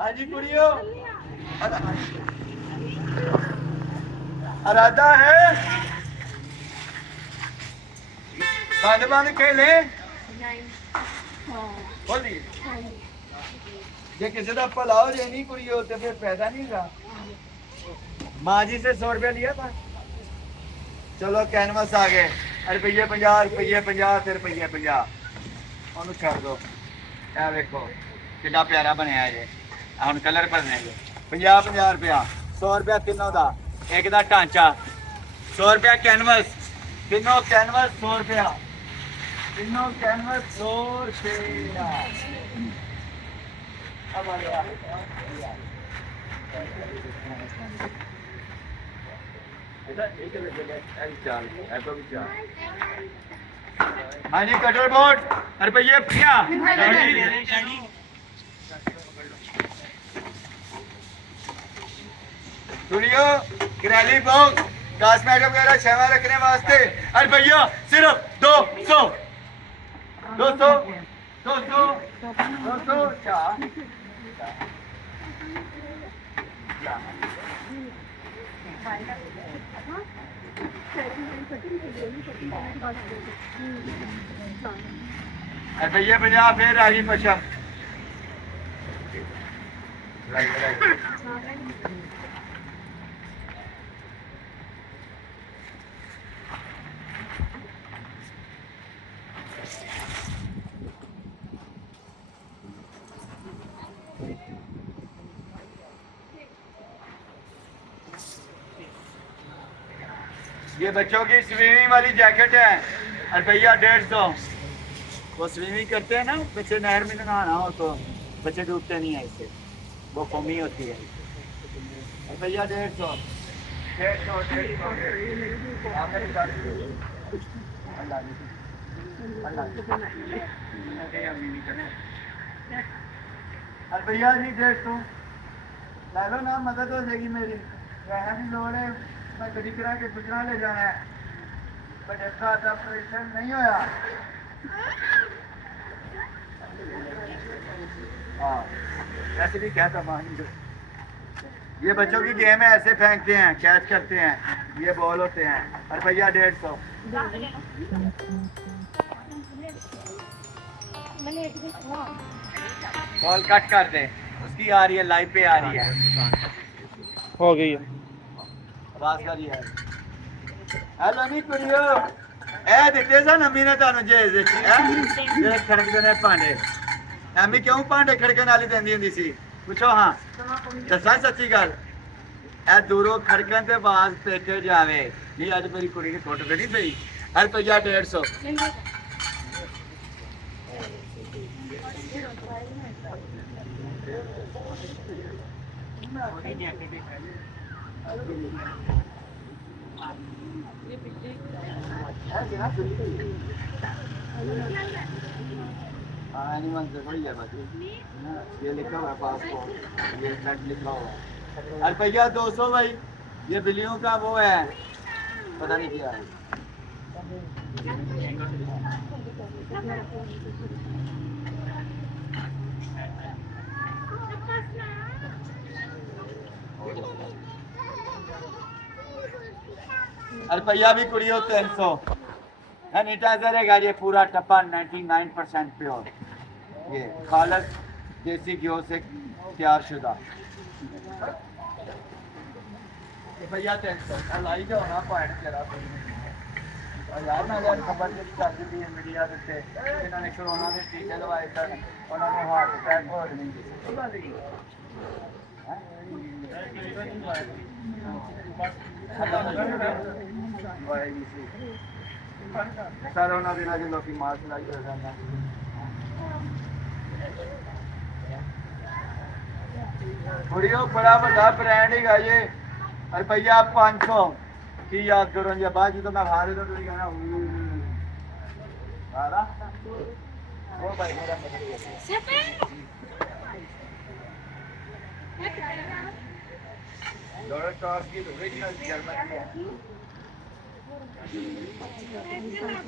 हाँ जी कुड़ियो इरादा है बंद बंद खेले बोलिए जे किसी का भला हो जाए नहीं कुड़ियो तो फिर पैदा नहीं गा माँ जी से 100 रुपया लिया था चलो कैनवस आ गए रुपये 50 रुपये 50 फिर रुपये 50 ਉਹਨੂੰ ਛੱਡ ਦੋ ਇਹ ਵੇਖੋ ਕਿੰਨਾ ਪਿਆਰਾ ਬਣਿਆ ਜੇ ਹੁਣ ਕਲਰ ਭਰਨੇ ਜੇ 50 50 ਰੁਪਿਆ 100 ਰੁਪਿਆ ਤਿੰਨੋਂ ਦਾ ਇੱਕ ਦਾ ਢਾਂਚਾ 100 ਰੁਪਿਆ ਕੈਨਵਸ ਤਿੰਨੋਂ ਕੈਨਵਸ 100 ਰੁਪਿਆ ਤਿੰਨੋਂ ਕੈਨਵਸ 100 ਰੁਪਿਆ अब आ गया हाँ जी कटर बोर्ड रुपये 50 स्टूडियो किराली बॉक्स कॉस्मेटिक वगैरह शैवा रखने वास्ते रुपया सिर्फ 200 200 200 200 रुपये 50 फिर राही पशम ये बच्चों की स्विमिंग वाली जैकेट है रुपया 150 वो स्विमिंग करते हैं ना बच्चे नहर में नहाना हो तो बच्चे डूबते नहीं है इससे वो कमी होती है रुपया 150 रुपया जी 150 ला लो ना मदद हो जाएगी मेरी रहने की लोड़ है मैं कभी करा के गुजरा ले जाना है बट ऐसा ऑपरेशन नहीं होया हाँ ऐसे भी क्या था मान ये बच्चों की गेम है ऐसे फेंकते हैं कैच करते हैं ये बॉल होते हैं रुपया 150 बॉल कट कर दे उसकी आ रही है लाइव पे आ रही है हो गई है आवाज कर रही है हेलो नहीं कुड़ियो ए दिते सन अम्मी ने तानु जे ये खड़कदे ने भांडे अम्मी क्यों भांडे खड़कन वाली देंदी हुंदी सी पूछो हाँ दसा सच्ची गल ए दूरों खड़कन ते आवाज पेके जावे नहीं अज मेरी कुड़ी की फोटो नहीं पई रुपया 150 ये लिखा हुआ पासपोर्ट ये सेट लिखा हुआ है रुपया 200 भाई ये बिल्लियों का वो है पता नहीं क्या है रुपया भी कुड़ियो 300 सैनिटाइजर है ये पूरा टप्पा 99% प्योर ये खालस देसी घी से तैयार शुदा भैया 300 लाई जाओ ना पॉइंट जरा यार ना यार खबर जी चलती थी मीडिया के इन्होंने कोरोना के टीके लवाए सन उन्होंने हार्ट अटैक हो नहीं सर उन्होंने बिना जो लोग मास्क लाई कर देना कुड़ियों बड़ा बड़ा ब्रांड ही ये रुपया 500 की याद करो जी बाद तो मैं हारे तो कहना वो भाई मेरा डॉलर टॉस की ओरिजिनल जर्मन है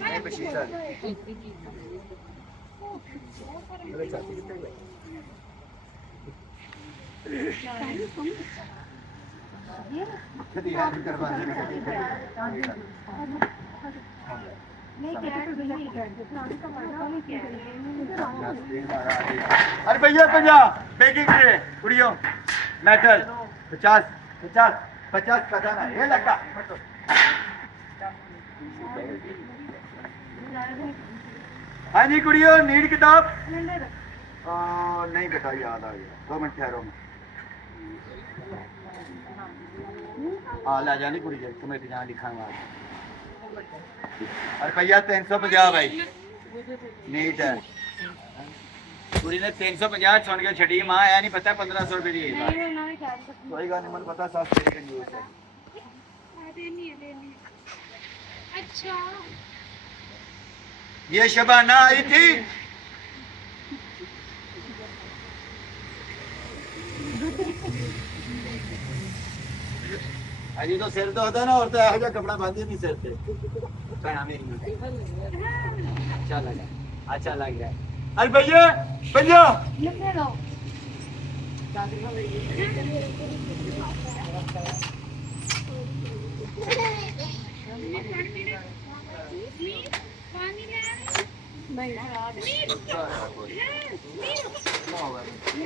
नहीं बची सर मेरे साथी कितने अरे भैया 50 बेकिंग ट्रे कुड़ियों मेटल 50 50 50 पता ना ये लगा हाँ जी कुड़ियों नीड किताब नहीं बेटा याद आ गया 2 मिनट ठहरो हाँ ला जानी कुड़ी तुम्हें जहाँ लिखा हुआ अरे भैया 350 भाई नीट है कुड़ी ने 350 सुन के छड़ी माँ है नहीं पता 1500 रुपए दी कोई गल नहीं मन पता 7 रुपए की न्यूज़ है अच्छा ये शबाना आई थी अजी तो सिर तो होता ना और तो ऐसा जो कपड़ा बांधे नहीं सिर पे अच्छा लग रहा है अरे भैया भैया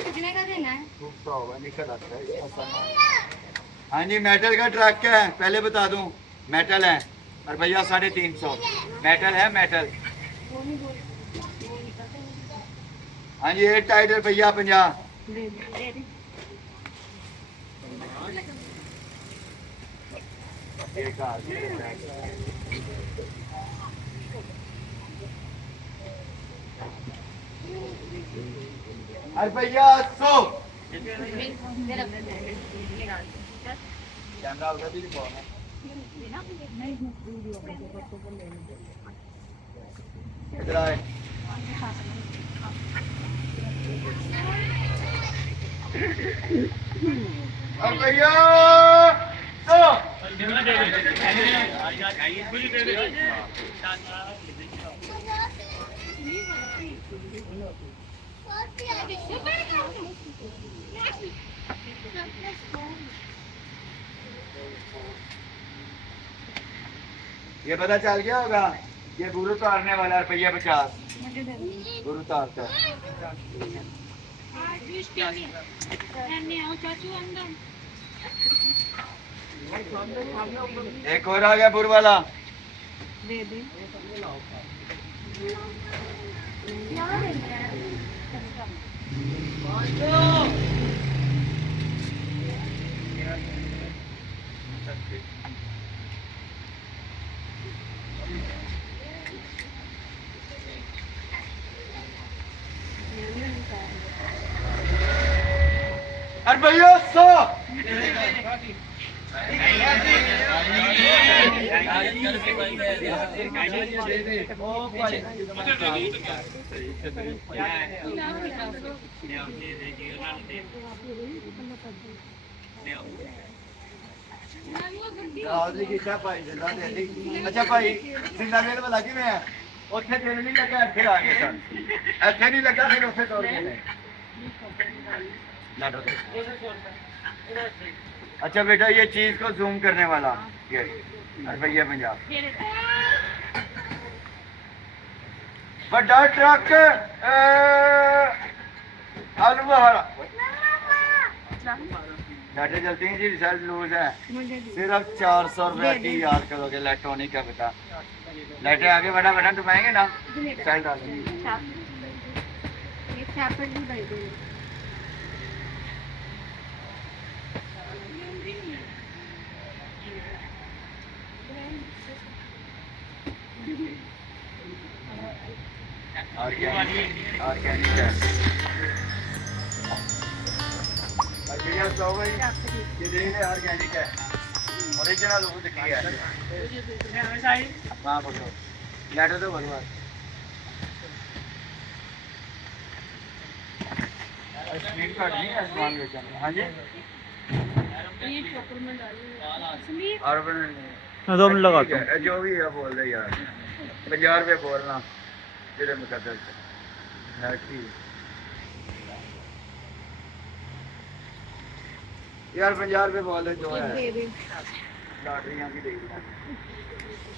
कितने का देना है? हाँ जी मेटल का ट्रक क्या है पहले बता दूं मेटल है और भैया 350 मेटल है मेटल हाँ जी एयर टाइटर भैया 50 अरे भैया 100 कैमरा उधर भी दिखाओ इधर आए अरे भैया 100 ये पता चल गया होगा ये गुरु तारने वाला रुपया 50 गुरु तारता एक और आ गया बुर वाला अरे भैया 100 अच्छा भाई सिंधा मेल वाला कि मैं ਉੱਥੇ ਦਿਨ ਨਹੀਂ ਲੱਗਾ ਇੱਥੇ ਆ ਗਏ ਸਨ ਇੱਥੇ ਨਹੀਂ ਲੱਗਾ ਫਿਰ ਉੱਥੇ ਤੋੜ ਗਏ ਨੇ अच्छा बेटा ये चीज को जूम करने वाला ये भैया 50 बड़ा ट्रक आलू बहारा बैठे चलती हैं जी रिजल्ट लूज है सिर्फ 400 रुपया की याद करोगे इलेक्ट्रॉनिक का बेटा लाइटें आगे बढ़ा बटन दबाएंगे ना चल डाल ऑर्गेनिक है भैया सौ भाई ये देख रहे ऑर्गेनिक है ओरिजिनल वो दिखी है हाँ बोलो लेटर तो बोलो स्पीड कट नहीं है सामान बेचने हाँ जी और 2 मिनट लगा दो जो भी है बोल रहे यार 50 रुपये बोलना जेड़े मुकद्दर है ठीक यार 50 रुपए बोल जो है दे दे लॉटरियां की देख